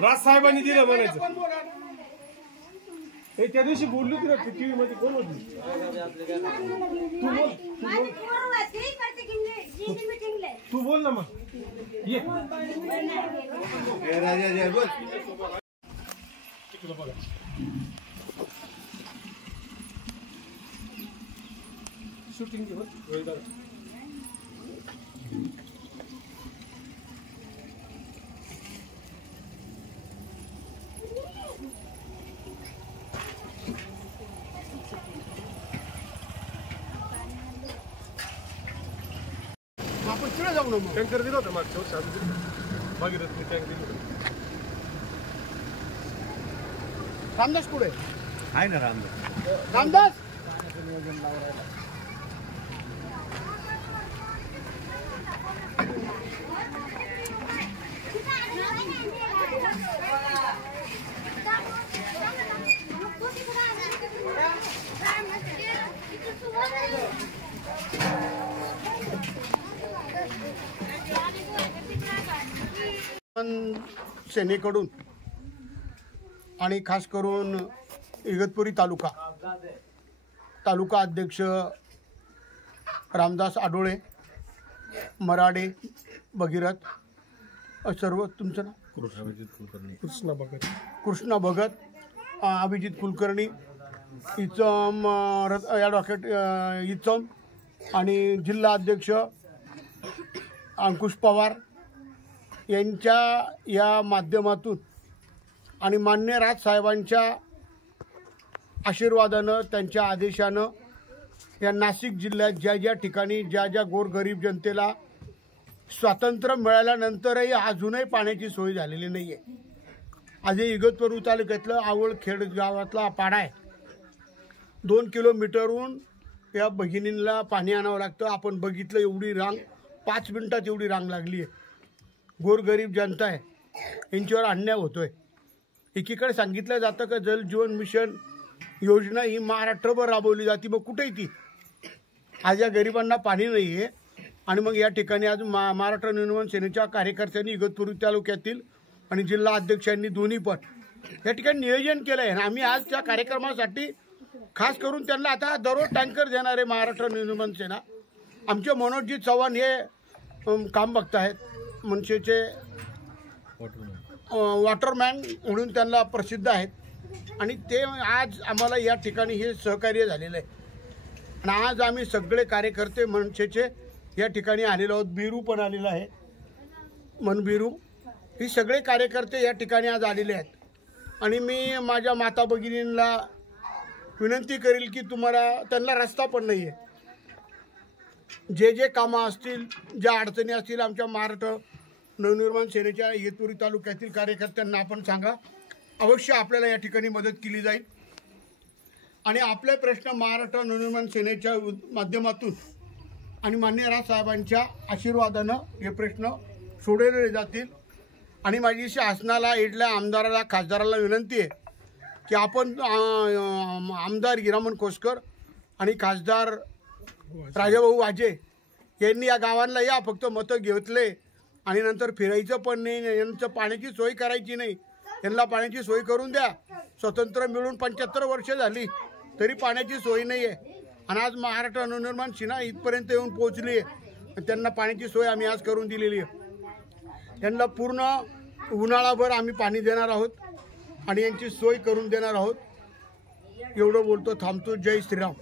राजसाहेबांनी दिलं म्हणायचं. हे त्या दिवशी बोलली ती टीव्ही मध्ये कोण होती? तू बोल ना मग. ये राजा बोल. बघा शूटिंग आपण तिकडे जाऊ ना. टँकर दिला होता मागच्या वर्षी. भागीरथी टँकर दिली. रामदास पुढे आहे ना. रामदास सेनेकडून आणि खास करून इगतपुरी तालुका अध्यक्ष रामदास आडोळे, मराडे, भगीरथ, सर्व तुमचं नाव कृष्णा भगत, अभिजित कुलकर्णी, इचम ॲडव्होकेट इचम आणि जिल्हा अध्यक्ष अंकुश पवार यांच्या या माध्यमातून आणि मान्य राजसाहेबांच्या आशीर्वादानं, त्यांच्या आदेशानं या नाशिक जिल्ह्यात ज्या ठिकाणी ज्या गोरगरीब जनतेला स्वातंत्र्य मिळाल्यानंतरही अजूनही पाण्याची सोय झालेली नाही आहे. आज इगतपुरी तालुक्यातलं आवळखेड गावातला पाडा आहे. 2 किलोमीटरहून या भगिनींना पाणी आणावं लागतं. आपण बघितलं एवढी रांग, 5 मिनिटात एवढी रांग लागली आहे. गोरगरीब जनता आहे, यांच्यावर अन्याय होतोय. एकीकडे सांगितलं जातं का जल जीवन मिशन योजना ही महाराष्ट्रभर राबवली जाते, मग कुठे ती? आज या गरिबांना पाणी नाही आहे. आणि मग या ठिकाणी आज महाराष्ट्र नवनिर्माण सेनेच्या कार्यकर्त्यांनी इगतपुरी तालुक्यातील आणि जिल्हा अध्यक्षांनी दोन्ही पण या ठिकाणी नियोजन केलं आहे. आम्ही आज त्या कार्यक्रमासाठी खास करून त्यांना आता दररोज टँकर देणार आहे महाराष्ट्र नवनिर्माण सेना. आमचे मनोजजी चव्हाण हे काम बघतायत, मनसेचे वॉटरमॅन म्हणून त्यांना प्रसिद्ध आहेत आणि ते आज आम्हाला या ठिकाणी हे सहकार्य झालेलं आहे. आणि आज आम्ही सगळे कार्यकर्ते मनसेचे या ठिकाणी आलेलो आहोत. बिरू पण आलेला आहे, मनबिरू, ही सगळे कार्यकर्ते या ठिकाणी आज आलेले आहेत. आणि मी माझ्या माता भगिनींना विनंती करेल की त्यांना रस्ता पण नाही आहे. जे कामं असतील, ज्या अडचणी असतील, आमच्या महाराष्ट्र नवनिर्माण सेनेच्या इगतपुरी तालुक्यातील कार्यकर्त्यांना आपण सांगा. अवश्य आपल्याला या ठिकाणी मदत केली जाईल आणि आपले प्रश्न महाराष्ट्र नवनिर्माण सेनेच्या माध्यमातून आणि मान्य राजसाहेबांच्या आशीर्वादानं हे प्रश्न सोडवले जातील. आणि माझी शासनाला, इथल्या आमदाराला, खासदाराला विनंती आहे की आपण आमदार हिरामन कोसकर आणि खासदार राजाभाऊ वाजे यांनी या गावांना या फक्त मतं घेतले आणि नंतर फिरायचं पण नाही. यांचं पाण्याची सोय करायची नाही. यांना पाण्याची सोय करून द्या. स्वतंत्र मिळून 75 वर्ष झाली तरी पाण्याची सोय नाही आहे. आणि आज महाराष्ट्र नवनिर्माण सेना इथपर्यंत येऊन पोहोचली आहे. त्यांना पाण्याची सोय आम्ही आज करून दिलेली आहे. त्यांना पूर्ण उन्हाळाभर आम्ही पाणी देणार आहोत आणि यांची सोय करून देणार आहोत. एवढं बोलतो, थांबतो. जय श्रीराम.